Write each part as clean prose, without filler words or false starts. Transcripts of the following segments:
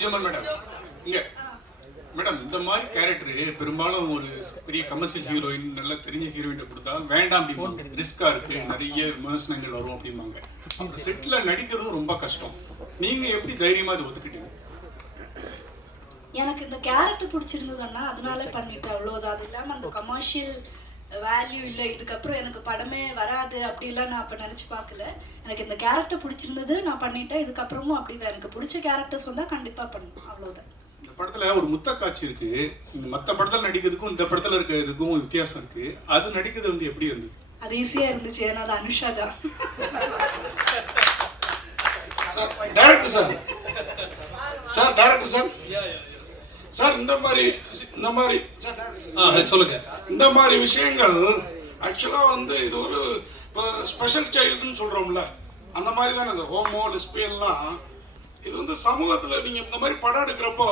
விஜயமன் madam இங்கே madam, இந்த மாதிரி கேரக்டரு பெரும்பாலும் ஒரு பெரிய கமர்ஷியல் ஹீரோயின், நல்லா தெரிஞ்ச ஹீரோயின் கொடுத்தா வேண்டாம் அப்படிம்பாங்க, ரிஸ்காக இருக்குது, நிறைய விமர்சனங்கள் வரும் அப்படிம்பாங்க. அப்புறம் செட்டில் நடிக்கிறதும் ரொம்ப கஷ்டம். நீங்கள் எப்படி தைரியமாக அதை ஒத்துக்கிட்டீங்க? எனக்கு இந்த கேரக்டர் பிடிச்சிருந்ததுன்னா அதனால பண்ணிட்டேன், அவ்வளோதான். அது இல்லாமல் அந்த கமர்ஷியல் வேல்யூ இல்லை, இதுக்கப்புறம் எனக்கு படமே வராது அப்படிலாம் நான் அப்போ நினச்சி பார்க்கல. எனக்கு இந்த கேரக்டர் பிடிச்சிருந்தது, நான் பண்ணிட்டேன். இதுக்கப்புறமும் அப்படிதான், எனக்கு பிடிச்ச கேரக்டர்ஸ் வந்தால் கண்டிப்பாக பண்ணுவேன், அவ்வளோதான். இந்த படத்தில் ஒரு முத்த காட்சி இருக்குது. இந்த மற்ற படத்தில் நடிக்கிறதுக்கும் இந்த படத்தில் இருக்கிறதுக்கும் வித்தியாசம் இருக்குது. அது நடிக்கிறது வந்து எப்படி இருந்தது? அது ஈஸியாக இருந்துச்சு, ஏன்னா அது அனுஷா தான். Director sir, sir director sir, sir இந்த மாதிரி சொல்லுங்க. இந்த மாதிரி விஷயங்கள் ஆக்சுவலாக வந்து இது ஒரு இப்போ ஸ்பெஷல் சைல்டுன்னு சொல்கிறோம்ல, அந்த மாதிரி தானே இந்த ஹோமோ லெஸ்பியன்லாம். இது வந்து சமூகத்தில் நீங்கள் இந்த மாதிரி படம் எடுக்கிறப்போ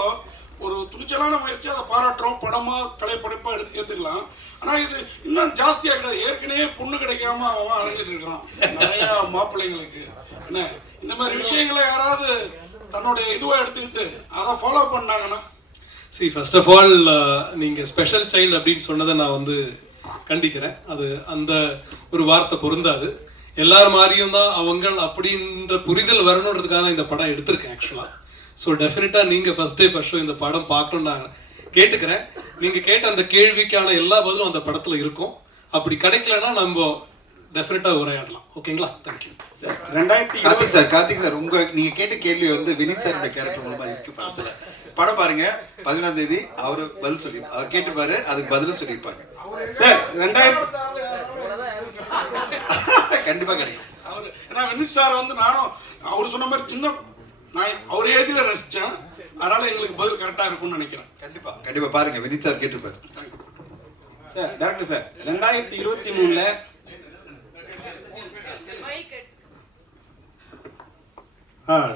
ஒரு துணிச்சலான முயற்சி, அதை பாராட்டுறோம், படமாக கலைப்படைப்பாக ஏற்றுக்கலாம். ஆனால் இது இன்னும் ஜாஸ்தியாக கிடையாது. ஏற்கனவே பொண்ணு கிடைக்காம அவன் அலைஞ்சிட்டு இருக்கான் நிறையா மாப்பிள்ளைங்களுக்கு. என்ன இந்த மாதிரி விஷயங்களை யாராவது தன்னுடைய இதுவாக எடுத்துக்கிட்டு அதை ஃபாலோ பண்ணாங்கன்னா? சரி, ஃபர்ஸ்ட் ஆஃப் ஆல் நீங்கள் ஸ்பெஷல் சைல்டு அப்படின்னு சொன்னதை நான் வந்து கண்டிக்கிறேன். அது அந்த ஒரு வார்த்தை பொருந்தாது. எல்லார் மாதிரியும் தான் அவங்க அப்படின்ற புரிதல் வரணுன்றதுக்காக தான் இந்த படம் எடுத்திருக்கேன் ஆக்சுவலாக. ஸோ டெஃபினட்டாக நீங்கள் ஃபர்ஸ்ட் டே ஃபர்ஸ்ட் ஷோ இந்த படம் பார்க்கணுன்னு நான் கேட்டுக்கிறேன். நீங்கள் கேட்ட அந்த கேள்விக்கான எல்லா பதிலும் அந்த படத்தில் இருக்கும். அப்படி கிடைக்கலன்னா நம்ம டெஃபினட்டாக உரையாடலாம். ஓகேங்களா? Thank you sir. 2020 கார்த்திக் சார், நீங்க கேட்ட கேள்வி வந்து வினித் சாரோட கேரக்டர் மூலமா இருக்கு படத்துல. படம் பாருங்க, 14ஆம் தேதி அவரு பதில் சொல்லி அவர் கேட்டுப்பாரு, அதுக்கு பதிலும் சொல்லியிருப்பாங்க சார். 2000 கண்டிப்பா கிடைக்கும். அவர் ஏன்னா வினித் சார் வந்து நானும் அவர் சொன்ன மாதிரி சின்ன நான் அவர் ஏஜில் ரசித்தேன், அதனால எங்களுக்கு பதில் கரெக்டாக இருக்கும்னு நினைக்கிறேன். கண்டிப்பா பாருங்க, வினித் சார் கேட்டுப்பாரு. சார் டாக்டர் சார், 2023ல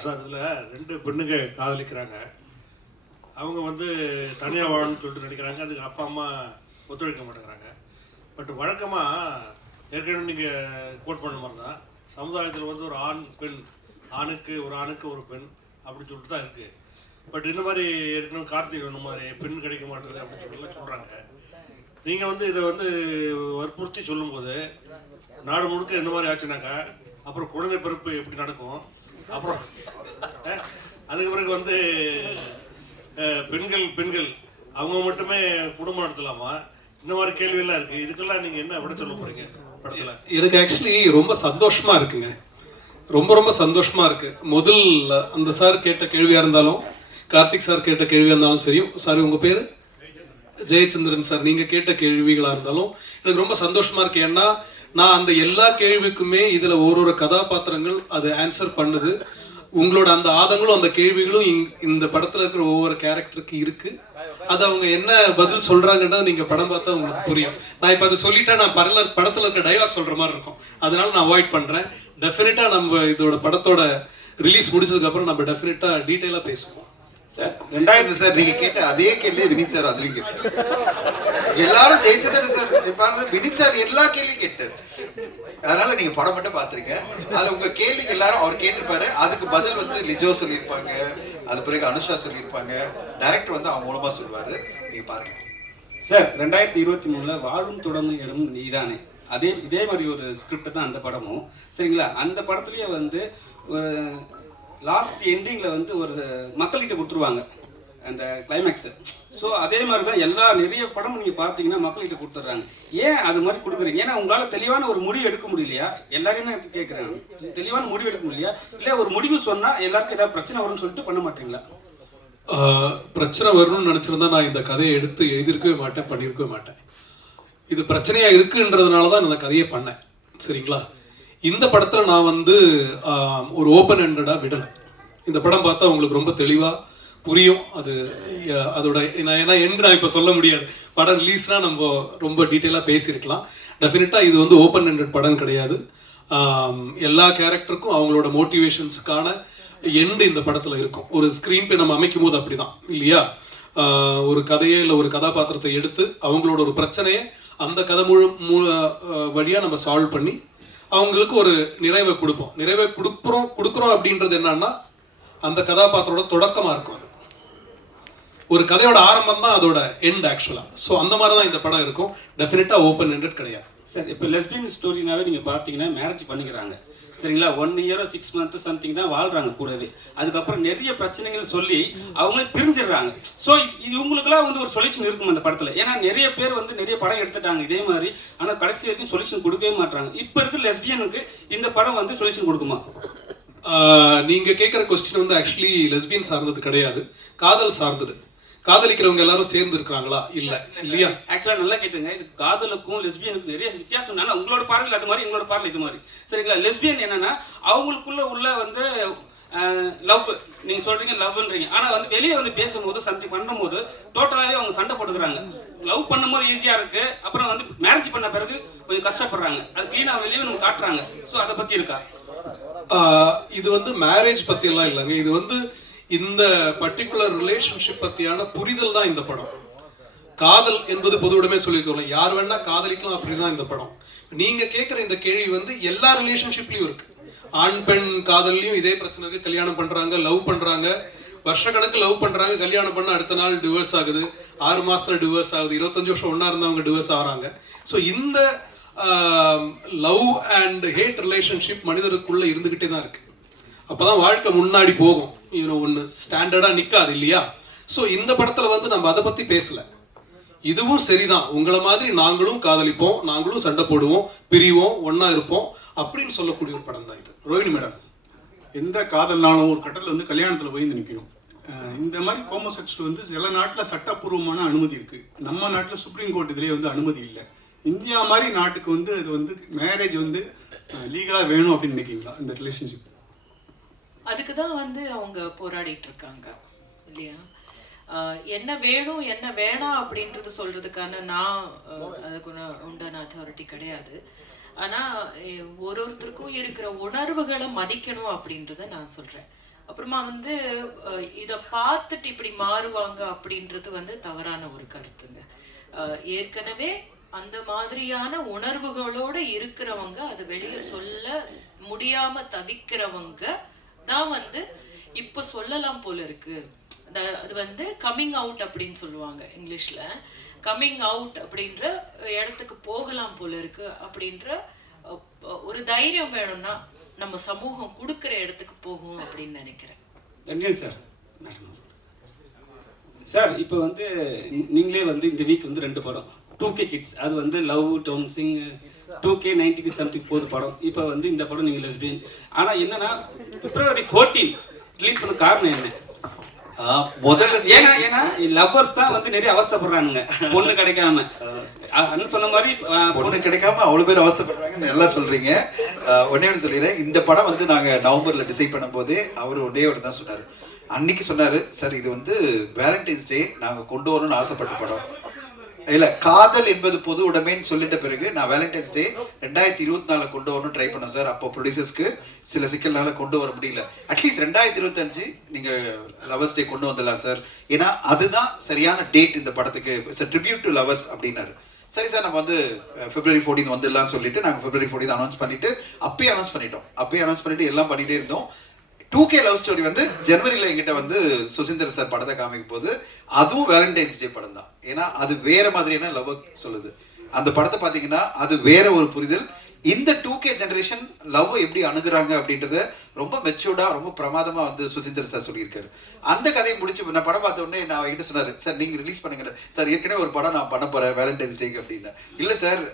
சார் இதில் 2 பெண்ணுங்க காதலிக்கிறாங்க. அவங்க வந்து தனியாக வாழணும்னு சொல்லிட்டு நினைக்கிறாங்க. அதுக்கு அப்பா அம்மா ஒத்துழைக்க மாட்டேங்கிறாங்க. பட் வழக்கமாக ஏற்கனவே நீங்கள் கோட் பண்ண மாதிரி தான் சமுதாயத்தில் வந்து ஒரு ஆண் பெண், ஆணுக்கு ஒரு பெண் அப்படின்னு சொல்லிட்டு தான் இருக்குது. பட் இந்த மாதிரி ஏற்கனவே கார்த்திக் இந்த மாதிரி பெண் கிடைக்க மாட்டேங்குது அப்படின்னு சொல்லிலாம் சொல்கிறாங்க. நீங்கள் வந்து இதை வந்து வற்புறுத்தி சொல்லும்போது நாடு முழுக்க இந்த மாதிரி ஆச்சுனாக்கா அப்புறம் குழந்தை பிறப்பு எப்படி நடக்கும்? அப்புறம் அதுக்கு பிறகு வந்து பெண்கள் அவங்க மட்டுமே குடும்பம் நடத்தலாமா? இந்த மாதிரி கேள்வியெல்லாம் இருக்குது. இதுக்கெல்லாம் நீங்கள் என்ன விட சொல்ல போகிறீங்க படத்தில்? எனக்கு ஆக்சுவலி ரொம்ப சந்தோஷமாக இருக்குங்க. ரொம்ப சந்தோஷமாக இருக்குது. முதல் அந்த சார் கேட்ட கேள்வியாக இருந்தாலும், கார்த்திக் சார் கேட்ட கேள்வியாக இருந்தாலும் சரி, சார் உங்கள் பேர் ஜெயச்சந்திரன் சார், நீங்கள் கேட்ட கேள்விகளாக இருந்தாலும் எனக்கு ரொம்ப சந்தோஷமாக இருக்குது. ஏன்னா நான் அந்த எல்லா கேள்விக்குமே இதில் ஒரு கதாபாத்திரங்கள் அது ஆன்சர் பண்ணுது. உங்களோட அந்த ஆதங்களும் அந்த கேள்விகளும் இந்த படத்தில் இருக்கிற ஒவ்வொரு கேரக்டருக்கு இருக்குது. அது அவங்க என்ன பதில் சொல்கிறாங்கன்னா நீங்கள் படம் பார்த்தா உங்களுக்கு புரியும். நான் இப்போ அதை சொல்லிட்டா நான் படத்தில் இருக்க டைலாக் சொல்கிற மாதிரி இருக்கும். அதனால நான் அவாய்ட் பண்ணுறேன். டெஃபினட்டாக நம்ம இதோட படத்தோட ரிலீஸ் முடிச்சதுக்கப்புறம் நம்ம டெஃபினட்டாக டீட்டெயிலாக பேசுவோம். சார் 2000 சார் நீங்க கேட்ட அதே கேள்வி வினித் சார் அதுலயும் கேட்டாரு. எல்லாரும் ஜெயிச்சதானே சார் பாருங்க, வினித் சார் எல்லா கேள்வியும் கேட்டாரு. அதனால நீங்க படம் மட்டும் பாத்துருங்க. அதுல உங்க கேள்விக்கு எல்லாரும் அவர் கேட்டிருப்பாரு. அதுக்கு பதில் வந்து லிஜோ சொல்லியிருப்பாங்க, அது பிறகு அனுஷா சொல்லியிருப்பாங்க, டைரக்டர் வந்து அவங்க மூலமா சொல்லுவாரு. நீங்க பாருங்க சார். 2023ல வாழும் தொடர்ந்து இடம் நீதானே, இதே மாதிரி ஒரு ஸ்கிரிப்ட் தான் அந்த படமும். சரிங்களா? அந்த படத்துலயே வந்து ஒரு லாஸ்ட் எண்டிங்கில் வந்து ஒரு மக்கள்கிட்ட கொடுத்துருவாங்க அந்த கிளைமேக்ஸு. ஸோ அதே மாதிரி தான் நிறைய படம் நீங்கள் பார்த்தீங்கன்னா மக்கள்கிட்ட கொடுத்துட்றாங்க. ஏன் அது மாதிரி கொடுக்குறீங்க? ஏன்னா உங்களால் தெளிவான ஒரு முடிவு எடுக்க முடியலையா? எல்லாரையும் தான் கேட்குறாங்க, தெளிவான முடிவு எடுக்க முடியலையா? இல்லை ஒரு முடிவு சொன்னால் எல்லாருக்கும் ஏதாவது பிரச்சனை வரும்னு சொல்லிட்டு பண்ண மாட்டீங்களா? பிரச்சனை வரணும்னு நினச்சிருந்தா நான் இந்த கதையை எடுத்து எழுதியிருக்கவே மாட்டேன், பண்ணியிருக்கவே மாட்டேன். இது பிரச்சனையாக இருக்குன்றதுனால தான் இந்த கதையை பண்ணேன். சரிங்களா? இந்த படத்தில் நான் வந்து ஒரு ஓப்பன் ஹெண்டடாக விடலை. இந்த படம் பார்த்தா உங்களுக்கு ரொம்ப தெளிவாக புரியும். அதோட ஏன்னா நான் இப்போ சொல்ல முடியாது. படம் ரிலீஸ்னால் நம்ம ரொம்ப டீட்டெயிலாக பேசியிருக்கலாம். டெஃபினட்டாக இது வந்து ஓப்பன் ஹெண்டட் படம் கிடையாது. எல்லா கேரக்டருக்கும் அவங்களோட மோட்டிவேஷன்ஸுக்கான எண்டு இந்த படத்தில் இருக்கும். ஒரு ஸ்க்ரீன் பே நம்ம அமைக்கும் போது அப்படி தான் இல்லையா? ஒரு கதையை இல்லை ஒரு கதாபாத்திரத்தை எடுத்து அவங்களோட ஒரு பிரச்சனையை அந்த கதை வழியாக நம்ம சால்வ் பண்ணி அவங்களுக்கு ஒரு நிறைவை கொடுப்போம். நிறைவை கொடுக்குறோம் அப்படின்றது என்னன்னா அந்த கதாபாத்திரோட தொடக்கமாக இருக்கும். அது ஒரு கதையோட ஆரம்பம் தான் அதோட எண்ட் ஆக்சுவலா. ஸோ அந்த மாதிரி தான் இந்த படம் இருக்கும். டெஃபினட்டா ஓப்பன் எண்டட் கிடையாது சார். இப்போ லெஸ்பியன் ஸ்டோரினாவே நீங்கள் பார்த்தீங்கன்னா மேரேஜ் பண்ணிக்கிறாங்க சரிங்களா, 1 year 6 months சம்திங் தான் வாழ்றாங்க கூடவே. அதுக்கப்புறம் நிறைய பிரச்சனைகள் சொல்லி அவங்களே பிரிஞ்சிடுறாங்க. ஸோ இவங்களுக்குலாம் வந்து ஒரு சொல்யூஷன் இருக்கும் அந்த படத்தில். ஏன்னா நிறைய பேர் வந்து நிறைய படம் எடுத்துட்டாங்க இதே மாதிரி, ஆனால் கடைசி வரைக்கும் சொல்யூஷன் கொடுக்கவே மாட்டாங்க. இப்போ இருக்கிற லெஸ்பியனுக்கு இந்த படம் வந்து சொல்யூஷன் கொடுக்குமா? நீங்க கேட்குற கொஸ்டின் வந்து ஆக்சுவலி லெஸ்பியன் சார்ந்தது கிடையாது, காதல் சார்ந்தது. காதலிக்கிறவங்க எல்லாரும் சேர்ந்து இருக்கிறாங்களா? இல்லையா? ஆக்சுவலாக நல்லா கேட்டுங்க, இது காதலுக்கும் லெஸ்பியனுக்கும் நிறைய வித்தியாசம். ஆனால் உங்களோட பார்வையில் அது மாதிரி, எங்களோட பார்வையில் இது மாதிரி சரிங்களா. லெஸ்பியன் என்னன்னா அவங்களுக்குள்ள உள்ள வந்து லவ், நீங்கள் சொல்றீங்க லவ்ன்றீங்க, ஆனால் வந்து வெளியே வந்து பேசும்போது சம்திங் பண்ணும்போது டோட்டலாகவே அவங்க சண்டை போட்டுக்கிறாங்க. லவ் பண்ணும்போது ஈஸியாக இருக்கு, அப்புறம் வந்து மேரேஜ் பண்ண பிறகு கொஞ்சம் கஷ்டப்படுறாங்க. அது கிளீனாக வெளியே நம்ம காட்டுறாங்க. ஸோ அதை பற்றி இருக்கா? இது வந்து மேரேஜ் பத்தி எல்லாம் இல்லைங்க. இது வந்து இந்த பர்டிகுலர் ரிலேஷன்ஷிப் பத்தியான புரிதல் தான் இந்த படம். காதல் என்பது பொதுவுடமே சொல்லியிருக்கோம், யார் வேணா காதலிக்கலாம் அப்படிதான் இந்த படம். நீங்க கேட்குற இந்த கேள்வி வந்து எல்லா ரிலேஷன்ஷிப்லயும் இருக்கு. ஆண் பெண் காதல்லையும் இதே பிரச்சனை இருக்கு. கல்யாணம் பண்றாங்க, லவ் பண்றாங்க, வருஷக்கணக்கு லவ் பண்றாங்க, கல்யாணம் பண்ண அடுத்த நாள் டிவோர்ஸ் ஆகுது, 6 மாசத்துல டிவோர்ஸ் ஆகுது, 25 வருஷம் ஒன்னா இருந்தவங்க டிவோர்ஸ் ஆகிறாங்க. ஸோ இந்த லவ் அண்ட் ஹேட் ரிலேஷன்ஷிப் மனிதருக்குள்ள இருந்துகிட்டே தான் இருக்கு. அப்பதான் வாழ்க்கை முன்னாடி போகும். ஒன்று ஸ்டாண்டர்டா நிக்காது இல்லையா? ஸோ இந்த படத்துல வந்து நம்ம அதை பத்தி பேசல. இதுவும் சரிதான், உங்களை மாதிரி நாங்களும் காதலிப்போம், நாங்களும் சண்டை போடுவோம், பிரிவோம், ஒன்னா இருப்போம் அப்படின்னு சொல்லக்கூடிய ஒரு படம் தான் இது. ரோஹிணி மேடம், எந்த காதல்னாலும் ஒரு கட்டத்தில் வந்து கல்யாணத்தில் போய் நிற்கணும். இந்த மாதிரி ஹோமோசெக்சுவல் வந்து சில நாட்டில் சட்டப்பூர்வமான அனுமதி இருக்கு, நம்ம நாட்டில் சுப்ரீம் கோர்ட் இதுலேயே வந்து அனுமதி இல்லை. இந்தியா மாதிரி நாட்டுக்கு வந்து அது வந்து மேரேஜ் வந்து லீகலாக வேணும் அப்படின்னு நினைக்கிறீங்களா இந்த ரிலேஷன்ஷிப்? அதுக்கு தான் வந்து அவங்க போராடிட்டு இருக்காங்க இல்லையா? என்ன வேணும் என்ன வேணாம் அப்படின்றது சொல்றதுக்கான நான் அதுக்கு உண்டான அத்தாரிட்டி கிடையாது. ஆனால் ஒருத்தருக்கும் இருக்கிற உணர்வுகளை மதிக்கணும் அப்படின்றத நான் சொல்கிறேன். அப்புறமா வந்து இதை பார்த்துட்டு இப்படி மாறுவாங்க அப்படின்றது வந்து தவறான ஒரு கருத்துங்க. ஏற்கனவே அந்த மாதிரியான உணர்வுகளோடு இருக்கிறவங்க அதை வெளியே சொல்ல முடியாம தவிக்கிறவங்க தான் வந்து இப்போ சொல்லலாம் போல இருக்கு. அது வந்து கம்மிங் அவுட் அப்படின்னு சொல்லுவாங்க இங்கிலீஷ்ல. கம்மிங் அவுட் அப்படின்ற இடத்துக்கு போகலாம் போல இருக்கு அப்படின்ற ஒரு தைரியம் வேணும்னா நம்ம சமூகம் கொடுக்குற இடத்துக்கு போகும் அப்படின்னு நினைக்கிறேன். நன்றி சார். சார் இப்போ வந்து நீங்களே வந்து இந்த வீக் வந்து 2 படம் 2K கிட்ஸ், அது வந்து love down Singh 2K 90 something போது படம். இப்போ வந்து இந்த படம் நீங்கள் லெஸ்பியன். ஆனால் என்னன்னா February 14 ரிலீஸ் பண்ண காரணம் என்ன? முதல்ல ஏன்னா லவ்வர்ஸ் தான் வந்து நிறைய அவஸ்தைப்படுறானுங்க பொண்ணு கிடைக்காம. அண்ணன் சொன்ன மாதிரி பொண்ணு கிடைக்காம அவ்வளவு பேர் அவஸ்தைப்படுறாங்கன்னு நல்லா சொல்றீங்க. ஒன்னே ஒன்று சொல்லிடுறேன், இந்த படம் வந்து நாங்க நவம்பர்ல டிசைட் பண்ணும் போதே அவர் ஒன்னே ஒன்று தான் சொன்னாரு. அன்னைக்கு சொன்னாரு, சார் இது வந்து வேலண்டைன்ஸ் டே நாங்க கொண்டு வரணும்னு ஆசைப்பட்ட படம் இல்ல, காதல் என்பது பொது உடைமைன்னு சொல்லிட்ட பிறகு நான் வேலண்டைன்ஸ் டே 2024 கொண்டு வரணும் ட்ரை பண்ணேன் சார். அப்போ ப்ரொடியூசர்ஸ்க்கு சில சிக்கல்னால கொண்டு வர முடியல. அட்லீஸ்ட் 2025 நீங்க லவர்ஸ் டே கொண்டு வந்துடலாம் சார், ஏன்னா அதுதான் சரியான டேட் இந்த படத்துக்கு, it's a tribute to lovers அப்படின்னாரு. சரி சார், நம்ம வந்து February 14 வந்துடலாம்னு சொல்லிட்டு நாங்கள் February 14 அனௌன்ஸ் பண்ணிட்டு அப்பயே அனௌன்ஸ் பண்ணிட்டு எல்லாம் பண்ணிட்டே இருந்தோம். 2K லவ் ஸ்டோரி வந்து ஜனவரியில் எங்கிட்ட வந்து சுசீந்தர் சார் படத்தை காமிக்கும் போது அதுவும் வேலண்டைன்ஸ் டே படம் தான். ஏன்னா அது வேற மாதிரியான லவ் சொல்லுது. அந்த படத்தை பார்த்தீங்கன்னா அது வேற ஒரு புரிதல். இந்த 2K ஜெனரேஷன் லவ் எப்படி அணுகுறாங்க அப்படின்றத ரொம்ப மெச்சூர்டா ரொம்ப பிரமாதமா வந்து சுசீந்தர் சார் சொல்லியிருக்காரு. அந்த கதையை முடிச்சு நான் படம் பார்த்த உடனே நான் என்கிட்ட சொன்னாரு, சார் நீங்க ரிலீஸ் பண்ணுங்க சார், ஏற்கனவே ஒரு படம் நான் பண்ண போறேன் வேலண்டைன்ஸ் டேக்கு அப்படின்னா. இல்லை சார்,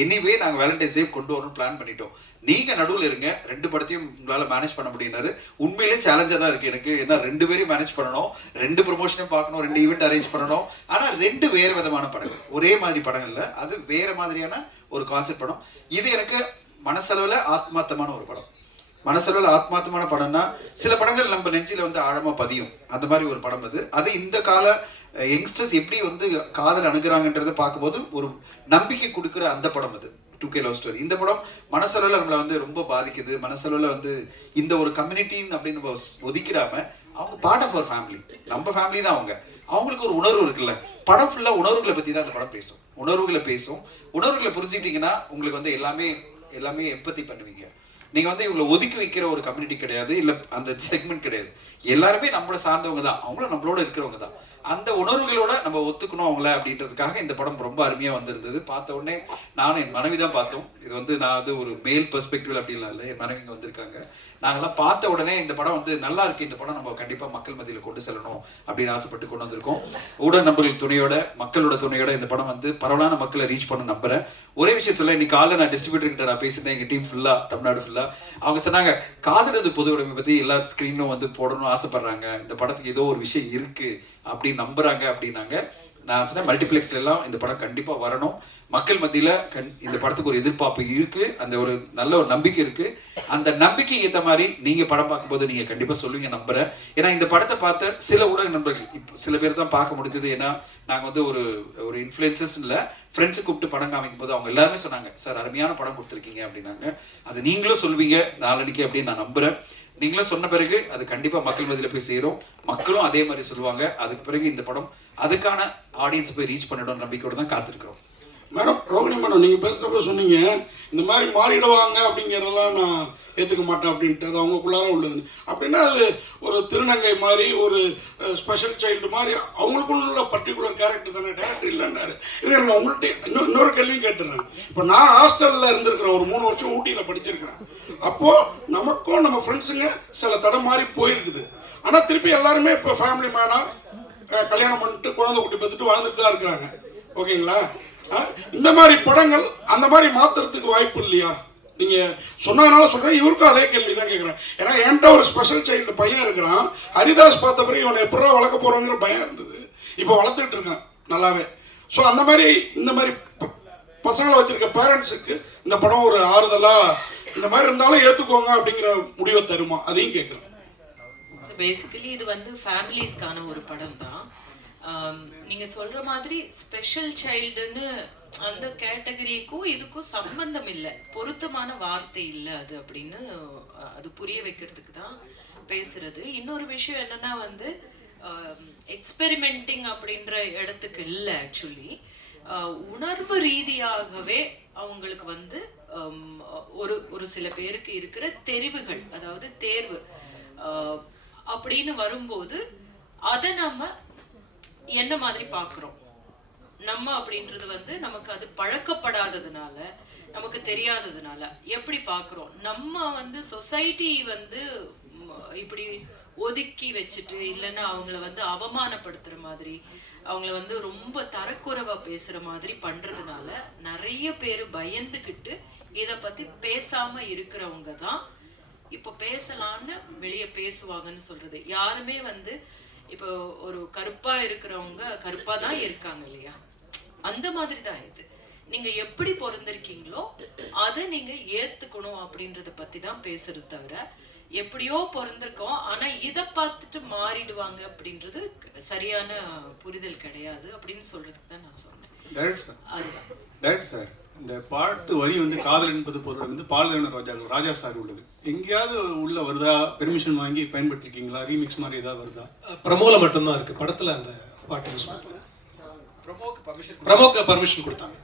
எனிவே நாங்கள் வேலண்டைன்ஸ் டே கொண்டு வரணும் பிளான் பண்ணிட்டோம், நீங்க நடுவில் இருங்க, 2 படத்தையும் உங்களால மேனேஜ் பண்ண முடியினாரு. உண்மையிலே சேலஞ்சா தான் இருக்கு எனக்கு, ஏன்னா 2 பேரையும் மேனேஜ் பண்ணணும், 2 ப்ரொமோஷனையும் பார்க்கணும், 2 ஈவெண்ட் அரேஞ்ச் பண்ணணும். ஆனா 2 வேறு விதமான படங்கள், ஒரே மாதிரி படங்கள்ல அது வேற மாதிரியான ஒரு கான்செப்ட் படம். இது எனக்கு மனசளவில் ஆத்மார்த்தமான ஒரு படம். மனசளவில் ஆத்மார்த்தமான படம்னா சில படங்கள் நம்ம நெஞ்சில வந்து ஆழமா பதியும், அந்த மாதிரி ஒரு படம் அது. அது இந்த கால யங்ஸ்டர்ஸ் எப்படி வந்து காதல் அணுகுறாங்கன்றதை பார்க்கும்போது ஒரு நம்பிக்கை கொடுக்குற அந்த படம் அது 2K லவ் ஸ்டோரி. இந்த படம் மனசளவில் நம்மளை வந்து ரொம்ப பாதிக்குது. மனசளவில் வந்து இந்த ஒரு கம்யூனிட்டின்னு அப்படின்னு ஒதுக்கிடாம அவங்க பார்ட் ஆஃப் அவர் ஃபேமிலி, நம்ம ஃபேமிலி தான் அவங்க. அவங்களுக்கு ஒரு உணர்வு இருக்குல்ல, படம் ஃபுல்லாக உணர்வுகளை பற்றி தான் அந்த படம் பேசும். உணர்வுகளை புரிஞ்சுக்கிட்டீங்கன்னா உங்களுக்கு வந்து எல்லாமே எம்பத்தி பண்ணுவீங்க. நீங்க வந்து இவங்களை ஒதுக்கி வைக்கிற ஒரு கம்யூனிட்டி கிடையாது, இல்ல அந்த செக்மெண்ட் கிடையாது. எல்லாருமே நம்மளோட சார்ந்தவங்க தான், அவங்களும் நம்மளோட இருக்கிறவங்க தான். அந்த உணர்வுகளோட நம்ம ஒத்துக்கணும் அவங்கள அப்படின்றதுக்காக இந்த படம் ரொம்ப அருமையா வந்திருந்தது. பார்த்த உடனே நானும் என் மனைவி தான் பார்த்தோம். இது வந்து நான் வந்து ஒரு மேல் பெர்ஸ்பெக்டிவ் அப்படின்லாம் இல்லை, என் மனைவி இங்கே வந்திருக்காங்க. நாங்கள்லாம் பார்த்த உடனே இந்த படம் வந்து நல்லா இருக்கு, இந்த படம் நம்ம கண்டிப்பாக மக்கள் மத்தியில் கொண்டு செல்லணும் அப்படின்னு ஆசைப்பட்டு கொண்டு வந்திருக்கோம். ஊடக நண்பர்கள் துணையோட, மக்களோட துணையோட இந்த படம் வந்து பரவலான மக்களை ரீச் பண்ண நம்புறேன். ஒரே விஷயம் சொல்ல, இன்னைக்கு காலைல நான் டிஸ்ட்ரிபியூட்டர் கிட்ட நான் பேசியிருந்தேன், எங்கள் டீம் ஃபுல்லாக, தமிழ்நாடு ஃபுல்லாக. அவங்க சொன்னாங்க, காதலது பொது உடைமை பற்றி எல்லா ஸ்க்ரீனும் வந்து போடணும்னு ஆசைப்படுறாங்க, இந்த படத்துக்கு ஏதோ ஒரு விஷயம் இருக்கு அப்படின்னு நம்புறாங்க அப்படின்னாங்க. நான் சொன்னேன், மல்டிப்ளெக்ஸ்ல எல்லாம் இந்த படம் கண்டிப்பாக வரணும், மக்கள் மத்தியில் இந்த படத்துக்கு ஒரு எதிர்பார்ப்பு இருக்கு, அந்த ஒரு நல்ல ஒரு நம்பிக்கை இருக்கு. அந்த நம்பிக்கைக்கு ஏற்ற மாதிரி நீங்க படம் பார்க்கும்போது நீங்க கண்டிப்பா சொல்லுவீங்க நம்புறேன். ஏன்னா இந்த படத்தை பார்த்த சில ஊடக நண்பர்கள், இப்போ சில பேர் தான் பார்க்க முடிஞ்சது. ஏன்னா நாங்கள் வந்து ஒரு இன்ஃப்ளூயன்சஸ் இல்லை, ஃப்ரெண்ட்ஸை கூப்பிட்டு படம் காமிக்கும் போது அவங்க எல்லாருமே சொன்னாங்க, சார் அருமையான படம் கொடுத்துருக்கீங்க அப்படின்னாங்க. அது நீங்களும் சொல்வீங்க நாளடிக்கு அப்படின்னு நான் நம்புறேன். நீங்களும் சொன்ன பிறகு அது கண்டிப்பாக மக்கள் மத்தியில் போய் சேரும், மக்களும் அதே மாதிரி சொல்லுவாங்க. அதுக்கு பிறகு இந்த படம் அதுக்கான ஆடியன்ஸை போய் ரீச் பண்ணிடும் நம்பிக்கையோடு தான் காத்திருக்கிறோம். மேடம், ரோகிணி மேடம், நீங்கள் பேசுகிறப்ப சொன்னீங்க இந்த மாதிரி மாறிடுவாங்க அப்படிங்கிறதெல்லாம் நான் ஏற்றுக்க மாட்டேன் அப்படின்ட்டு. அது அவங்களுக்குள்ளார உள்ளது. அப்படின்னா அது ஒரு திருநங்கை மாதிரி, ஒரு ஸ்பெஷல் சைல்டு மாதிரி அவங்களுக்குள்ள பர்டிகுலர் கேரக்டர் தானே, டேரக்டர் இல்லைன்னாரு. இது நான் உங்கள்கிட்ட இன்னொரு கேள்வியும் கேட்டுறேன். இப்போ நான் ஹாஸ்டலில் இருந்திருக்கிறேன், ஒரு 3 வருஷம் ஊட்டியில் படிச்சிருக்கிறேன். அப்போது நமக்கும் நம்ம ஃப்ரெண்ட்ஸுங்க சில தடம் மாதிரி போயிருக்குது. ஆனால் திருப்பி எல்லாருமே இப்போ ஃபேமிலி மேனாக கல்யாணம் பண்ணிட்டு குழந்தை குட்டி பார்த்துட்டு வாழ்ந்துட்டு தான் இருக்கிறாங்க. ஓகேங்களா? இந்த மாதிரி படங்கள் அந்த மாதிரி மாத்துறதுக்கு வாய்ப்பு இல்லையா? நீங்க சொன்னதுனால சொல்றேன். இவருக்கும் அதே கேள்வி தான் கேட்குறேன். ஏன்னா என்கிட்ட ஒரு ஸ்பெஷல் சைல்டு பையன் இருக்கிறான். ஹரிதாஸ் பார்த்த பிறகு இவனை எப்படா வளர்க்க போறோங்கிற பயம் இருந்தது. இப்போ வளர்த்துட்டு இருக்கேன் நல்லாவே. ஸோ அந்த மாதிரி இந்த மாதிரி பசங்களை வச்சிருக்க பேரண்ட்ஸுக்கு இந்த படம் ஒரு ஆறுதலா, இந்த மாதிரி இருந்தாலும் ஏற்றுக்கோங்க அப்படிங்கிற முடிவை தருமா, அதையும் கேட்குறேன். பேசிக்கலி இது வந்து ஃபேமிலிஸ்க்கான ஒரு படம் தான். நீங்க சொல்ற மாதிரி ஸ்பெஷல் சைல்டுன்னு அந்த கேட்டகரிக்கும் இதுக்கும் சம்பந்தம் இல்லை, பொருத்தமான வார்த்தை இல்லை அது அப்படின்னு அது புரிய வைக்கிறதுக்கு தான் பேசுறது. இன்னொரு விஷயம் என்னன்னா வந்து எக்ஸ்பெரிமெண்டிங் அப்படின்ற இடத்துக்கு இல்லை. ஆக்சுவலி உணர்வு ரீதியாகவே அவங்களுக்கு வந்து ஒரு சில பேருக்கு இருக்கிற தெரிவுகள், அதாவது தேர்வு அப்படின்னு வரும்போது அதை நம்ம என்ன மாதிரி பார்க்குறோம் நம்ம அப்படின்றது வந்து நமக்கு அது பழக்கப்படாததுனால, நமக்கு தெரியாததுனால எப்படி பார்க்குறோம். நம்ம வந்து சொசைட்டி வந்து இப்படி ஒதுக்கி வச்சுட்டு, இல்லைன்னா அவங்கள வந்து அவமானப்படுத்துற மாதிரி, அவங்கள வந்து ரொம்ப தரக்குறைவா பேசுற மாதிரி பண்றதுனால நிறைய பேர் பயந்துக்கிட்டு இதை பத்தி பேசாம இருக்கிறவங்க தான் இப்போ பேசலான்னு வெளியே பேசுவாங்கன்னு சொல்றது. யாருமே வந்து இப்போ ஒரு கருப்பா இருக்கிறவங்க கருப்பா தான் இருக்காங்க இல்லையா, அந்த மாதிரி தான் இது. நீங்க எப்படி பிறந்திருக்கீங்களோ அதை நீங்க ஏத்துக்கணும் அப்படின்றத பத்தி தான் பேசுறது தவிர, எப்படியோ பிறந்திருக்கோம் ஆனா இதை பார்த்துட்டு மாறிடுவாங்க அப்படின்றது சரியான புரிதல் கிடையாது அப்படின்னு சொல்றதுக்கு தான் நான் சொன்னேன். டைரக்டர் சார், இந்த பாட்டு வரி வந்து காதல் என்பது பொருள் வந்து பாலன ராஜா சார் உள்ளது, எங்கேயாவது உள்ள வருதா? பெர்மிஷன் வாங்கி பயன்படுத்திருக்கீங்களா? ரீமிக்ஸ் மாதிரி ஏதாவது வருதா? ப்ரமோல மட்டும்தான் இருக்கு, படத்துல அந்த பாட்டு யூஸ் பண்ணுறாங்க. ப்ரமோக்கு பர்மிஷன் கொடுத்தாங்க.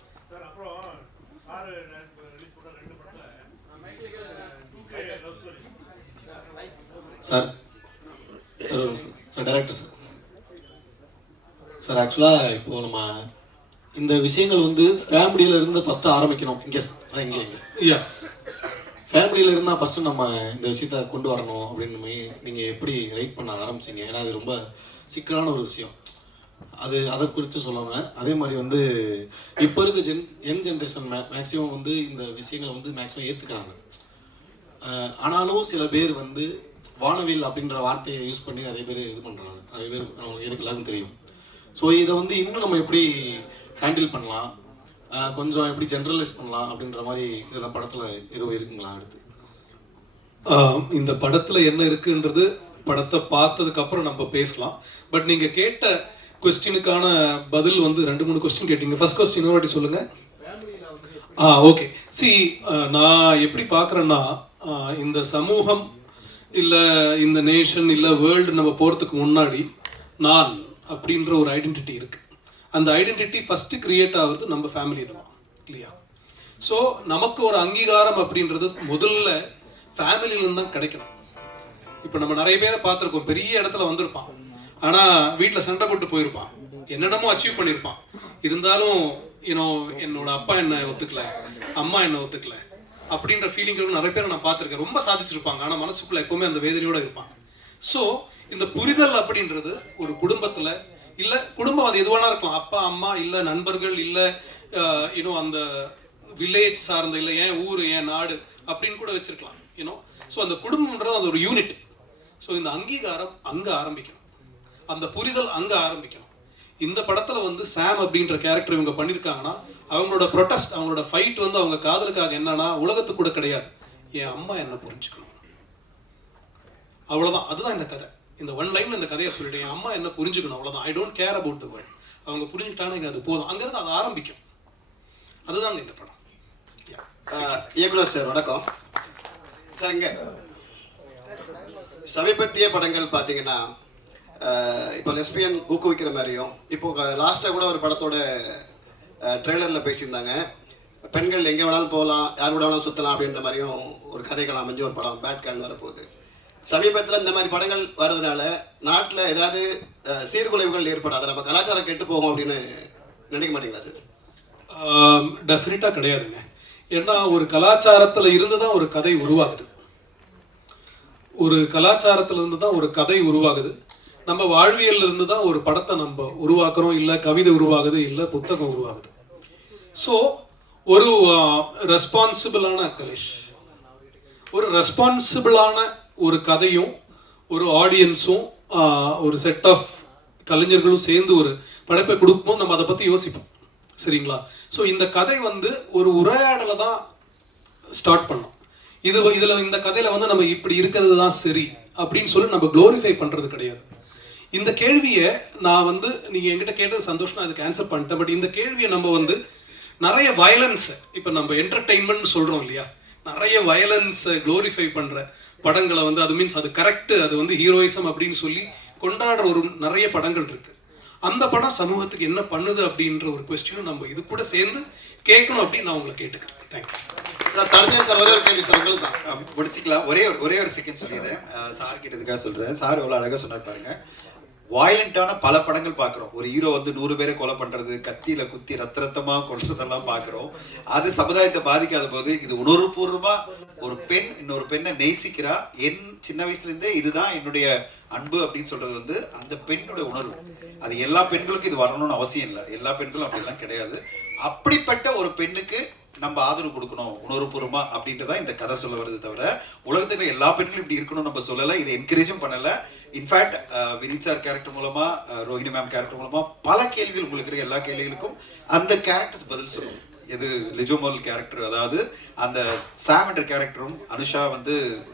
Sir sir sir director sir sir ஆக்சுவலாக இப்போது நம்ம இந்த விஷயங்கள் வந்து ஃபேமிலியில இருந்து ஃபஸ்ட்டு ஆரம்பிக்கணும். இங்கே ஐயா ஃபேமிலியில இருந்தால் ஃபஸ்ட்டு நம்ம இந்த விஷயத்த கொண்டு வரணும் அப்படின்னு நீங்கள் எப்படி ரைட் பண்ண ஆரம்பிச்சிங்க? ஏன்னா அது ரொம்ப சிக்கலான ஒரு விஷயம். அதை குறித்து சொல்லுவாங்க. அதே மாதிரி வந்து இப்போ இருக்க யங் ஜென்ரேஷன் மேக்ஸிமம் வந்து இந்த விஷயங்களை வந்து மேக்ஸிமம் ஏற்றுக்கிறாங்க. ஆனாலும் சில பேர் வந்து வானவில் அப்படின்ற வார்த்தையை யூஸ் பண்ணி நிறைய பேர் இது பண்ணுறாங்க. நிறைய பேர் எனக்கு எல்லாருக்கும் தெரியும். ஸோ இதை வந்து இன்னும் நம்ம எப்படி ஹேண்டில் பண்ணலாம், கொஞ்சம் எப்படி ஜென்ரலைஸ் பண்ணலாம் அப்படின்ற மாதிரி இதெல்லாம் படத்தில் எதுவும் இருக்குங்களா? அடுத்து இந்த படத்தில் என்ன இருக்குன்றது படத்தை பார்த்ததுக்கப்புறம் நம்ம பேசலாம். பட் நீங்கள் கேட்ட கொஸ்டினுக்கான பதில் வந்து 2-3 கொஸ்டின் கேட்டீங்க. ஃபர்ஸ்ட் கொஸ்டின் இன்னொரு வாட்டி சொல்லுங்கள். ஓகே. நான் எப்படி பார்க்குறேன்னா, இந்த சமூகம் இல்லை இந்த நேஷன் இல்லை வேர்ல்டு நம்ம போகிறதுக்கு முன்னாடி நான் அப்படின்ற ஒரு ஐடென்டிட்டி இருக்குது. அந்த ஐடென்டிட்டி ஃபஸ்ட்டு க்ரியேட் ஆகுறது நம்ம ஃபேமிலி தான் இல்லையா? ஸோ நமக்கு ஒரு அங்கீகாரம் அப்படின்றது முதல்ல ஃபேமிலியிலேருந்து தான் கிடைக்கணும். இப்போ நம்ம நிறைய பேரை பார்த்துருக்கோம், பெரிய இடத்துல வந்திருப்பான், ஆனால் வீட்டில் சண்டை போட்டு போயிருப்பான், என்னிடமும் அச்சீவ் பண்ணியிருப்பான், இருந்தாலும் என்னோட அப்பா என்னை ஒத்துக்கல, அம்மா என்னை ஒத்துக்கல அப்படின்ற ஃபீலிங் நிறைய பேரை நான் பார்த்துருக்கேன். ரொம்ப சாதிச்சிருப்பாங்க, ஆனால் மனசுக்குள்ள எப்பவுமே அந்த வேதனையோடு இருப்பாங்க. ஸோ இந்த புரிதல் அப்படின்றது ஒரு குடும்பத்தில் இல்லை, குடும்பம் அது எதுவானா இருக்கலாம், அப்பா அம்மா இல்லை நண்பர்கள் இல்லை அந்த வில்லேஜ் சார்ந்த இல்லை என் ஊர் என் நாடு அப்படின்னு கூட வச்சிருக்கலாம். ஸோ அந்த குடும்பம்ன்றது அது ஒரு யூனிட். ஸோ இந்த அங்கீகாரம் அங்கே ஆரம்பிக்கணும், அந்த புரிதல் அங்கே ஆரம்பிக்கணும். இந்த படத்தில் சாம் அப்படின்ற கேரக்டர் இவங்க பண்ணியிருக்காங்கன்னா அவங்களோட ப்ரொட்டஸ்ட், அவங்களோட ஃபைட் அவங்க காதலுக்காக என்னன்னா உலகத்துக்கு கூட கிடையாது, என் அம்மா என்ன புரிஞ்சுக்கணும், அவ்வளோதான். அதுதான் இந்த கதை. இந்த ஒன் லைன்ல இந்த கதையை சொல்லிட்டு என் அம்மா என்ன புரிஞ்சுக்கணும், அவ்வளோதான். I don't care about the world. அவங்க புரிஞ்சுக்கிட்டாங்கன்னா அது போதும், அங்கேருந்து அது ஆரம்பிக்கும். அதுதாங்க இந்த படம். இயக்குனர் சார் வணக்கம் சார். இங்கே சமீபத்திய படங்கள் பார்த்தீங்கன்னா இப்போ லெஸ்பியன் ஊக்குவிக்கிற மாதிரியும், இப்போ லாஸ்ட்டாக கூட ஒரு படத்தோட ட்ரெய்லரில் பேசியிருந்தாங்க, பெண்கள் எங்கே வேணாலும் போகலாம், யார் கூட வேணாலும் சுற்றலாம் அப்படின்ற மாதிரியும் ஒரு கதைகள் அமைஞ்சு ஒரு படம் பேட் கேர்ள்னு வரப்போகுது. சமீபத்தில் இந்த மாதிரி படங்கள் வர்றதுனால நாட்டில் ஏதாவது சீர்குலைவுகள் ஏற்படாது, நம்ம கலாச்சாரம் கெட்டு போகும் அப்படின்னு நினைக்க மாட்டீங்களா சார்? டெஃபினட்டாக கிடையாதுங்க. ஏன்னா ஒரு கலாச்சாரத்தில் இருந்து தான் ஒரு கதை உருவாகுது, ஒரு கலாச்சாரத்தில் இருந்து தான் ஒரு கதை உருவாகுது. நம்ம வாழ்வியல் இருந்து தான் ஒரு படத்தை நம்ம உருவாக்குறோம், இல்லை கவிதை உருவாகுது, இல்லை புத்தகம் உருவாகுது. ஸோ ஒரு ரெஸ்பான்சிபிளான கலேஷ், ஒரு ரெஸ்பான்சிபிளான ஒரு கதையும் ஒரு ஆடியன்ஸும் ஒரு செட் ஆஃப் கலைஞர்களும் சேர்ந்து ஒரு படைப்பை கொடுக்கும்போது நம்ம அதை பற்றி யோசிப்போம், சரிங்களா? ஸோ இந்த கதை ஒரு உரையாடலை தான் ஸ்டார்ட் பண்ணோம். இதில் இந்த கதையில் நம்ம இப்படி இருக்கிறது தான் சரி அப்படின்னு சொல்லி நம்ம க்ளோரிஃபை பண்ணுறது கிடையாது. இந்த கேள்வியை நான் நீங்கள் என்கிட்ட கேட்டது சந்தோஷம், நான் அதுக்கு ஆன்சர் பண்ணிட்டேன். பட் இந்த கேள்வியை நம்ம நிறைய வயலன்ஸை, இப்போ நம்ம என்டர்டெயின்மெண்ட் சொல்கிறோம் இல்லையா, நிறைய வயலன்ஸை க்ளோரிஃபை பண்ணுற படங்களை அது மீன்ஸ் அது கரெக்டு, அது ஹீரோயிசம் அப்படின்னு சொல்லி கொண்டாடுற நிறைய படங்கள் இருக்குது. அந்த படம் சமூகத்துக்கு என்ன பண்ணுது அப்படின்ற ஒரு கொஸ்டினும் நம்ம இது கூட சேர்ந்து கேட்கணும் அப்படின்னு நான் உங்களை கேட்டுக்கிறேன். Thank you sir. தடஞ்சன் சார் ஒரே ஒரு கேள்வி சார், உங்களுக்கு தான் முடிச்சுக்கலாம். ஒரே ஒரு செகண்ட் சொல்லிடுறேன். சார் கிட்டதுக்காக சொல்கிறேன். சார் எவ்வளோ அழகாக சொன்னார் பாருங்க. வயலண்டான பல படங்கள் பார்க்குறோம். ஒரு ஹீரோ 100 பேரை கொலை பண்ணுறது, கத்தியில் குத்தி ரத்தமாக கொள்றதெல்லாம் பார்க்குறோம். அது சமுதாயத்தை பாதிக்காத போது இது உணர்வுபூர்வமாக ஒரு பெண் இன்னொரு பெண்ணை நேசிக்கிறா, என் சின்ன வயசுலேருந்தே இதுதான் என்னுடைய அன்பு அப்படின்னு சொல்கிறது அந்த பெண்ணோட உணர்வு. அது எல்லா பெண்களுக்கும் இது வரணும்னு அவசியம் இல்லை, எல்லா பெண்களும் அப்படிலாம் கிடையாது. அப்படிப்பட்ட ஒரு பெண்ணுக்கு நம்ம ஆதரவு கொடுக்கணும் உணர்வுபூர்வமா அப்படின்றதா இந்த கதை சொல்ல வருது தவிர உலகத்துல எல்லா பெண்களும் இப்படி இருக்கணும்னு நம்ம சொல்லலை, இதை என்கரேஜும் பண்ணலை. இன்ஃபேக்ட் வினித் சார் கேரக்டர் மூலமா, ரோஹிணி மேம் கேரக்டர் மூலமா பல கேள்விகள் உங்களுக்கு இருக்கிற எல்லா கேள்விகளுக்கும் அந்த கேரக்டர்ஸ் பதில் சொல்லணும். இது லிஜோமல் கேரக்டர், அதாவது அந்த சாம் என்ற கேரக்டரும் அனுஷா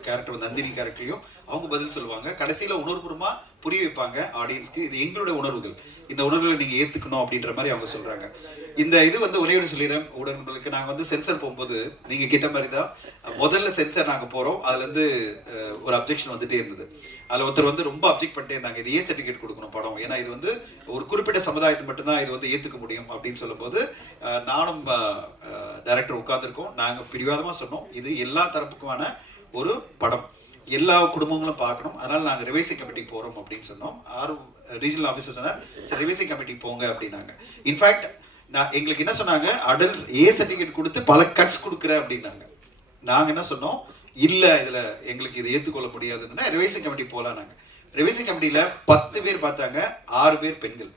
கேரக்டர் நந்தினி கேரக்டர்லையும் அவங்க பதில் சொல்லுவாங்க. கடைசியில் உணர்வுபூர்வமா புரிய வைப்பாங்க ஆடியன்ஸ்க்கு, இது எங்களுடைய உணர்வுகள், இந்த உணர்வுகளை நீங்கள் ஏற்றுக்கணும் அப்படின்ற மாதிரி அவங்க சொல்கிறாங்க. இந்த இது ஒரே ஒரு சொல்லிடுறேன் ஊடகங்களுக்கு. நாங்கள் சென்சர் போகும்போது நீங்கள் கிட்ட மாதிரி தான் முதல்ல சென்சர் நாங்கள் போகிறோம். அதுலேருந்து ஒரு அப்ஜெக்ஷன் வந்துட்டே இருந்தது. அதில் ஒருத்தர் ரொம்ப அப்ஜெக்ட் பண்ணிட்டே இருந்தாங்க, இது ஏ சர்டிஃபிகேட் கொடுக்கணும் படம், ஏன்னா இது ஒரு குறிப்பிட்ட சமுதாயத்தை மட்டும்தான் இது ஏற்றுக்க முடியும் அப்படின்னு சொல்லும்போது நானும் டைரக்டர் உட்காந்துருக்கோம். நாங்கள் பிடிவாதமாக சொன்னோம், இது எல்லா தரப்புக்குமான ஒரு படம், எல்லா குடும்பங்களும் பார்க்கணும், அதனால் நாங்கள் ரிவைசிங் கமிட்டி போகிறோம் அப்படின்னு சொன்னோம். ரீஜனல் ஆஃபீஸர் சொன்னார், சரி ரிவைசிங் கமிட்டி போங்க அப்படின்னாங்க. இன்ஃபேக்ட் எங்களுக்கு என்ன சொன்னாங்க, அடல்ட்ஸ் ஏ சர்டிஃபிகேட் கொடுத்து பல கட்ஸ் கொடுக்குறேன் அப்படின்னாங்க. நாங்கள் என்ன சொன்னோம், இல்லை இதில் எங்களுக்கு இதை ஏற்றுக்கொள்ள முடியாதுன்னா ரிவைசிங் கமிட்டி போகலாம். நாங்கள் ரிவைசிங் கமிட்டியில் 10 பேர் பார்த்தாங்க, 6 பேர் பெண்கள்.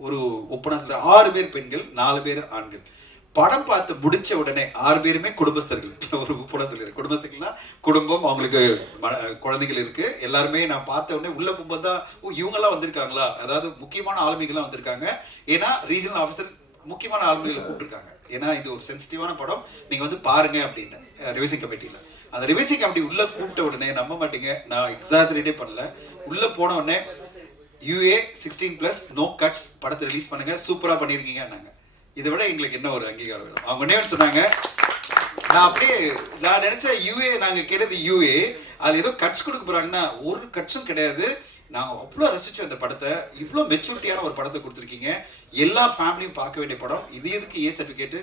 ஒரு ஒப்பனாசில் 6 பேர் பெண்கள், 4 பேர் ஆண்கள். படம் பார்த்து முடிச்ச உடனே 6 பேருமே குடும்பஸ்தர்கள். ஒரு ஒப்பனா சொல்லிடுறேன், குடும்பஸ்தர்கள்னா குடும்பம், அவங்களுக்கு குழந்தைகள் இருக்கு. எல்லாருமே நான் பார்த்த உடனே உள்ள போகும்போது தான் இவங்கெல்லாம் வந்திருக்காங்களா, அதாவது முக்கியமான ஆளுமைகள்லாம் வந்திருக்காங்க. ஏன்னா ரீஜனல் ஆஃபீஸர் முக்கியமான ஆளுமைகளை கூப்பிட்டுருக்காங்க, ஏன்னா இது ஒரு சென்சிட்டிவான படம், நீங்கள் பாருங்க அப்படின்னு ரிவைசிங் கமிட்டியில். அந்த ரிவைசிங் கமிட்டி உள்ளே கூப்பிட்ட உடனே நம்ப மாட்டீங்க, நான் எக்ஸாஜரேட்டே பண்ணல, உள்ளே போன உடனே UA 16+ நோ கட்ஸ் படத்தை ரிலீஸ் பண்ணுங்க, சூப்பராக பண்ணியிருக்கீங்க நாங்கள். இதை விட எங்களுக்கு என்ன ஒரு அங்கீகாரம் வேணும்? அவங்க என்ன சொன்னாங்க, நான் நினைச்சேன் UA நாங்கள் கேட்டது UA, அதில் ஏதோ கட்ஸ் கொடுக்க போகிறாங்கன்னா ஒரு கட்ஸும் கிடையாது. நாங்கள் அவ்வளோ ரசித்தோம் இந்த படத்தை, இவ்வளோ மெச்சூரிட்டியான ஒரு படத்தை கொடுத்துருக்கீங்க, எல்லா ஃபேமிலியும் பார்க்க வேண்டிய படம், இது எதுக்கு ஏ சர்டிஃபிகேட்டு,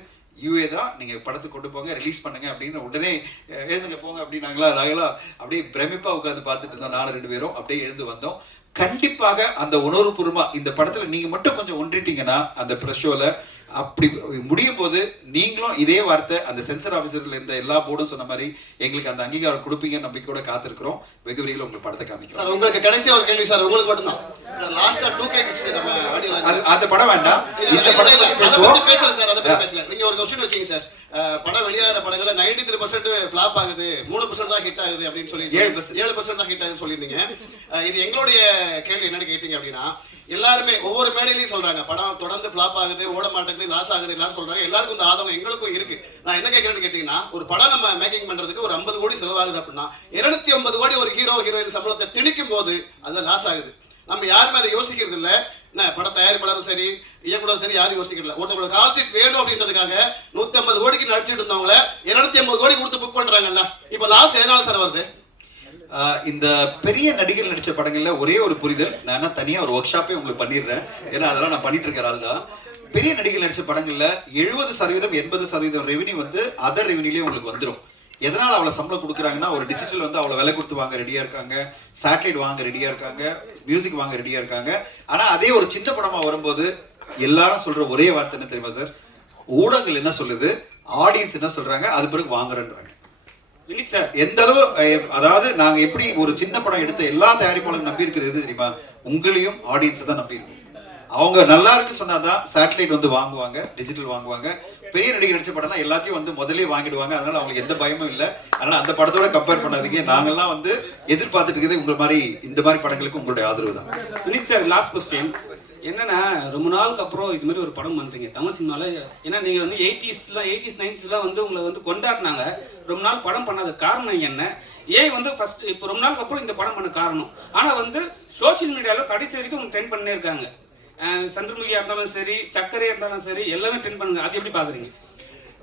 யூஏ தான் நீங்கள் படத்துக்கு கொண்டு போங்க, ரிலீஸ் பண்ணுங்க அப்படின்னு உடனே எழுந்துங்க போங்க அப்படின்னாங்களா. நாங்களாம் அப்படியே பிரமிப்பாக உட்காந்து பார்த்துட்டு இருந்தோம். 4 பேரும் அப்படியே எழுந்து வந்தோம். கண்டிப்பாக அந்த உணர்வுபூர்வமாக இந்த படத்தில் நீங்கள் மட்டும் கொஞ்சம் ஒன்றிட்டீங்கன்னா அந்த ப்ரெஸ் ஷோவில் அப்படி முடியும் போது நீங்களும் இதே வார்த்தை அந்த சென்சர் ஆஃபீஸரில் இருந்த எல்லா போர்டும் சொன்ன மாதிரி எங்களுக்கு அந்த அங்கீகாரம் கொடுப்பீங்கன்னு நம்பிக்கையோட காத்திருக்கிறோம். வெகு விரைவில் உங்களுக்கு படத்தை காமிக்கிறோம். சார் உங்களுக்கு கடைசியாக ஒரு கேள்வி சார், உங்களுக்கு மட்டும்தான் சார். லாஸ்டா 2K கிட்ஸ் நம்ம ஆடியோ அந்த படம் வேண்டாம், இந்த படத்தை பேசுவோம். பேசல சார், அதை பேசல. நீங்க ஒரு क्वेश्चन வச்சீங்க சார், படம் வெளியாகிற படங்கள்ல 93% ஃபிளாப் ஆகுது, 3% தான் ஹிட் ஆகுது அப்படின்னு சொல்லி 7% தான் ஹிட் ஆகுதுன்னு சொல்லியிருந்தீங்க. இது எங்களுடைய கேள்வி என்னன்னு கேட்டீங்க அப்படின்னா, எல்லாருமே ஒவ்வொரு மேடையிலையும் சொல்றாங்க படம் தொடர்ந்து ஃபிளாப் ஆகுது, ஓட மாட்டேங்குது, லாஸ் ஆகுது எல்லாரும் சொல்றாங்க. எல்லாருக்கும் இந்த ஆதங்கம் எங்களுக்கும் இருக்கு. நான் என்ன கேட்கறேன்னு கேட்டீங்கன்னா, ஒரு படம் நம்ம மேக்கிங் பண்றதுக்கு ஒரு 50 கோடி செலவாகுது அப்படின்னா 250 கோடி ஒரு ஹீரோ ஹீரோயின் சம்பளத்தை திணிக்கும் போது அது லாஸ் ஆகுது. நம்ம யாருமே அதை யோசிக்கிறது இல்லை. என்ன பட தயாரிப்பாளரும் சரி இயக்குனரும் சரி யாரும் யோசிக்கிறல. ஒருத்தவங்க கால் ஷீட் வேணும் அப்படின்றதுக்காக 150 கோடிக்கு நடிச்சிட்டு இருந்தவங்கள 250 கோடி கொடுத்து புக் பண்றாங்கல்ல. இப்போ லாஸ் எதனால சார் வருது? இந்த பெரிய நடிகர் நடிச்ச படங்கள்ல ஒரே ஒரு புரிதல், நான் தனியா ஒரு ஒர்க் ஷாப்பே உங்களுக்கு பண்ணிடுறேன், ஏன்னா அதெல்லாம் நான் பண்ணிட்டு இருக்கிற ஆள் தான். பெரிய நடிகர் நடிச்ச படங்கள்ல 70% 80% ரெவன்யூ வந்து அதர் ரெவன்யூலேயே உங்களுக்கு வந்துடும். எதனால் அவ்வளோ சம்பளம் கொடுக்குறாங்கன்னா, ஒரு டிஜிட்டல் வந்து அவ்வளோ விலை கொடுத்து வாங்க ரெடியாக இருக்காங்க, சேட்டலைட் வாங்க ரெடியாக இருக்காங்க, மியூசிக் வாங்க ரெடியாக இருக்காங்க. ஆனால் அதே ஒரு சின்ன படமாக வரும்போது எல்லாரும் சொல்கிற ஒரே வார்த்தை என்ன தெரியுமா சார்? ஊடகங்கள் என்ன சொல்லுது, ஆடியன்ஸ் என்ன சொல்கிறாங்க, அது பிறகு வாங்குறேன்றாங்க. எந்த அளவு, அதாவது நாங்கள் எப்படி ஒரு சின்ன படம் எடுத்த எல்லா தயாரிப்பாளரும் நம்பி இருக்கிறது எது தெரியுமா? உங்களையும் ஆடியன்ஸை தான் நம்பி இருக்கோம். அவங்க நல்லா இருக்கு சொன்னாதான் சேட்டலைட் வந்து வாங்குவாங்க, டிஜிட்டல் வாங்குவாங்க. பெரிய நடிகர் நடிச்ச படம்னா எல்லாத்தையும் வந்து முதலே வாங்கிடுவாங்க. அதனால அவங்களுக்கு எந்த பயமும் இல்லை. அதனால அந்த படத்தோட கம்பேர் பண்ணாதீங்க. நாங்கெல்லாம் வந்து எதிர்பார்த்துட்டு இருக்கிறது உங்க மாதிரி இந்த மாதிரி படங்களுக்கு உங்களுடைய ஆதரவு தான். வினித் சார், லாஸ்ட் கொஸ்டின் என்னன்னா, ரொம்ப நாளுக்கு அப்புறம் இது மாதிரி ஒரு படம் பண்றீங்க தமிழ் சினிமால. ஏன்னா நீங்க வந்து 80s 90s வந்து உங்களை வந்து கொண்டாடினாங்க. ரொம்ப நாள் படம் பண்ணாத காரணம் என்ன? ஏன் வந்து ஃபர்ஸ்ட் இப்போ ரொம்ப நாளுக்கு அப்புறம் இந்த படம் பண்ண காரணம்? ஆனா வந்து சோசியல் மீடியாவில் கடைசி வரைக்கும் அவங்க ட்ரெண்ட் பண்ணே இருக்காங்க. சந்திரமுகியா இருந்தாலும் சரி, சக்கரையா இருந்தாலும் சரி, எல்லாமே ட்ரெண்ட் பண்ணுங்க. அது எப்படி பாக்குறீங்க?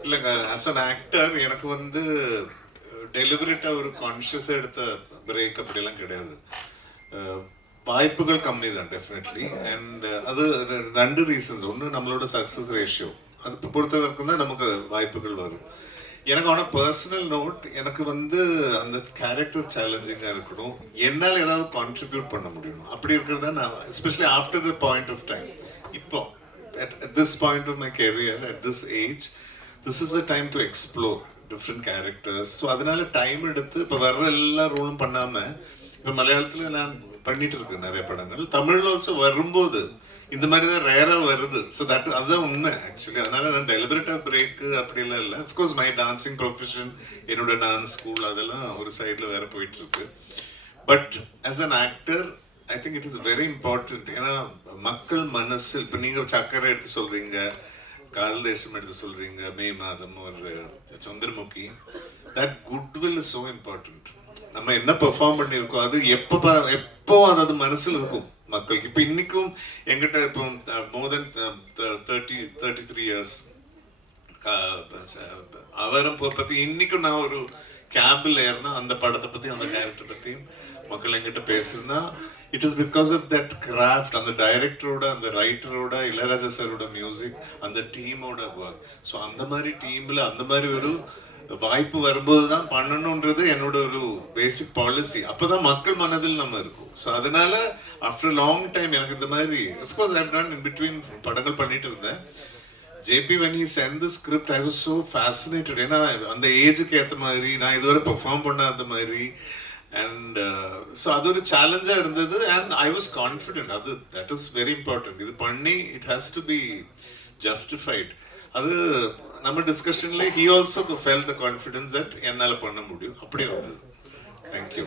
இல்லைங்க, ஆஸ் அன் ஆக்டர் எனக்கு வந்து டெலிபரேட்டாக ஒரு கான்ஷியஸாக எடுத்த பிரேக் அப்படிலாம் கிடையாது. வாய்ப்புகள் கம்மி தான் டெஃபினெட்லி. அண்ட் அது 2 ரீசன்ஸ். ஒன்று நம்மளோட சக்ஸஸ் ரேஷியோ, அது பொறுத்த வரைக்கும் தான் நமக்கு வாய்ப்புகள் வரும். எனக்கு ஆனால் பர்சனல் நோட், எனக்கு வந்து அந்த கேரக்டர் சேலஞ்சிங்காக இருக்கணும், என்னால் ஏதாவது கான்ட்ரிபியூட் பண்ண முடியணும். அப்படி இருக்கிறது தான் நான், especially after the point of time, இப்போ at this point of my career, at this age, this is the time to explore different characters. So அதனால டைம் எடுத்து இப்போ வர்ற எல்லா ரோலும் பண்ணாமல், இப்போ மலையாளத்தில் நான் பண்ணிட்டு இருக்கேன் நிறைய படங்கள், தமிழில் ஆல்சோ வரும்போது இந்த மாதிரி தான் ரேராக வருது. ஸோ அதுதான் உண்மை ஆக்சுவலி. அதனால நான் டெலிபரேட்டாக பிரேக்கு அப்படிலாம் இல்லை. அஃப்கோர்ஸ் மை டான்சிங் ப்ரொஃபஷன், என்னோட டான்ஸ் ஸ்கூல் அதெல்லாம் ஒரு சைடில் வேற போயிட்டு இருக்கு. But as an actor I think it is very important. ஏன்னா மக்கள் மனசு, இப்போ நீங்கள் சக்கரை எடுத்து சொல்கிறீங்க, காதல் தேசம் எடுத்து சொல்கிறீங்க, மே மாதம், ஒரு Chandramukhi, that goodwill is so important. நம்ம என்ன பெர்ஃபார்ம் பண்ணியிருக்கோம் அது எப்போ அதாவது மனசில் இருக்கும் மக்களுக்கு. இப்போ இன்னைக்கும் எங்கிட்ட இப்போ மோர் தென் 33 இயர்ஸ் அவரை பற்றி இன்னைக்கும் நான் ஒரு கேபில் ஏறினா அந்த படத்தை பற்றி அந்த கேரக்டர் பற்றி மக்கள் எங்கிட்ட பேசுறதுன்னா it is because of that craft, அந்த டைரக்டரோட, அந்த ரைட்டரோட, இளையராஜா சாரோட மியூசிக், அந்த டீமோட ஒர்க். ஸோ அந்த மாதிரி டீமில் அந்த மாதிரி ஒரு வாய்ப்பு வரும்போது தான் பண்ணணுன்றது என்னோட ஒரு பேசிக் பாலிசி. அப்போதான் மக்கள் மனதில் நம்ம இருக்கும். ஸோ அதனால ஆஃப்டர் லாங் டைம் எனக்கு இந்த மாதிரி, of course I have done in between படங்கள் பண்ணிட்டு இருந்தேன். JP when he sent the script I was so fascinated. ஏன்னா அந்த ஏஜுக்கு ஏற்ற மாதிரி நான் இதுவரை பெர்ஃபார்ம் பண்ணாத மாதிரி. அண்ட் ஸோ அது ஒரு சேலஞ்சாக இருந்தது. And I was confident. அது தட் இஸ் வெரி இம்பார்ட்டன்ட். இது பண்ணி it has to be justified. அது நம்ம டிஸ்கஷன்ல he also felt the confidence that என்னால் பண்ண முடியும். அப்படி வந்தது. தேங்க்யூ.